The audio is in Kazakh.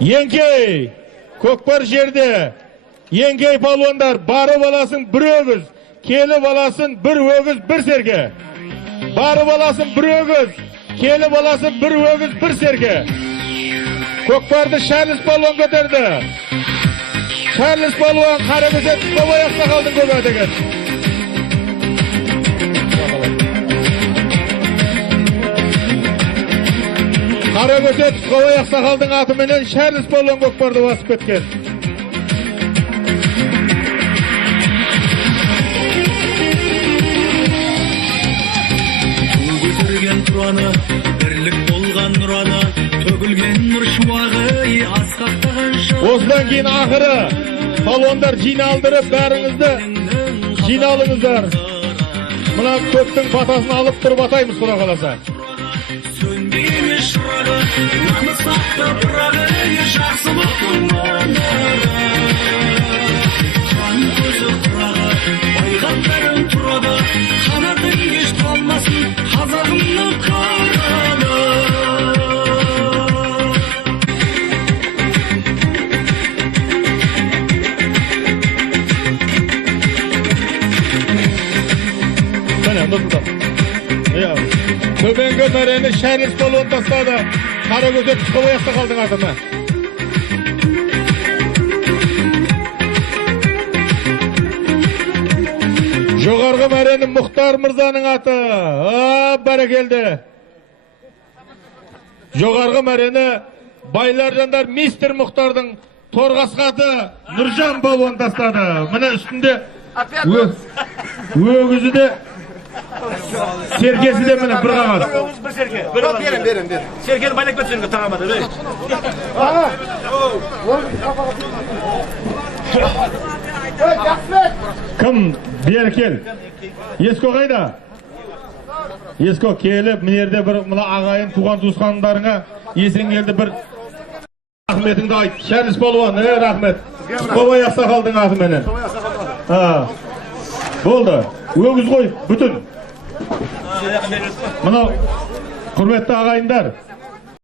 Еңкей, көкпар жерде. Еңкей палуандар, барып аласын бір өгіз, келіп аласын бір өгіз, бір серке. Барып аласын бір өгіз, келіп аласын бір өгіз, бір серке. Көкпарды Шарлиз палуан көтерді. Шарлиз палуан Қаракөсе Тұсқабай Ақсақалдың көбәтеген. Қаракөсе Тұсқабай Ақсақалдың атыменен Шарлиз палуан көкпарды басып кеткен. Бірлік болған нұраны, төгілген нұр шуағы, асқақтаған шуағы. Осыдан кейін ақыры палуандар жиналдырып, бәріңізді жиналыңыздар. Мына көптің батасын алып тұрып атаймыз, құда қаласа. Сөнбеген шырағы, намыс атты пырағы, жақсылықтың мұнары. Қан көзі құрағы, байғандарың тұрады, қанатың еш қалмасын, қазағымның қараны. Төменгі мәрені Шарлиз палуан тастады. Қаракөсе Тұсқабай Ақсақалдың атына. Жоғарғы мәрені Мұхтар Мырзаның аты. Бәрекелді. Жоғарғы мәрені Байлар жандар мистер Мұхтардың торғасқаты Нұржан палуан тастады. Міне үстінде өгізі де серкесі де міне бір қағаз. Bir serke. Verin. Serkenin bayrak götürün tamamladı. Кім? Беркел. Еско қайда? Еско келіп, мінерде бір мұна ағайын туған туысқандарыңа есен келді бір рахметіңді айт. Шарлиз палуан, рахмет. Тұсқабай Ақсақалдың атыменен. Болды. Өгіз ғой, бүтін. Мынау құрметті ағайындар.